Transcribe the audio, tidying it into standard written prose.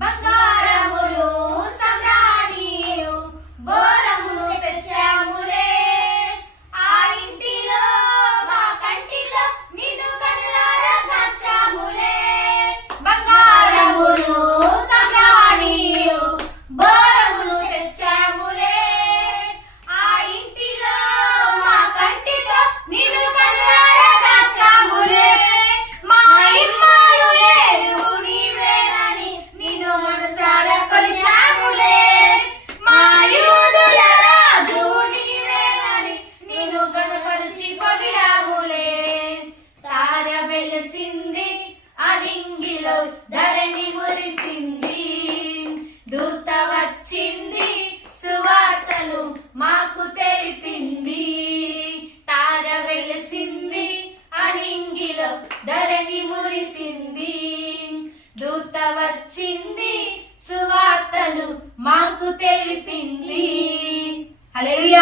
బంగారములు సమ్రాణియు బోరములు తెచ్చాములే, ఆ ఇంటిలో మా కంటిలో నిన్ను కనులారా కాచాములే. బంగారములు సమ్రాణియు బోరములు తెచ్చాములే, ఆ ఇంటిలో మా కంటిలో నిన్ను కనులారా కాచాములే. మా ఇమ్మానుయేలు నీవేనని నిన్ను మనసారా కొలిచాములే, మా యూదుల రాజు నీవేనని నిన్ను కనపరిచి పొగిడాములే. తార వెలిసింది అనింగిలో ధరణి మురిసింది, దూత వచ్చింది సువార్తలు మాకు తెలిపింది. తార వెలిసింది అనింగిలో ధరణి మురిసింది, దూత వచ్చింది సువార్తలు మాకు తెలిపింది. హల్లెలూయా.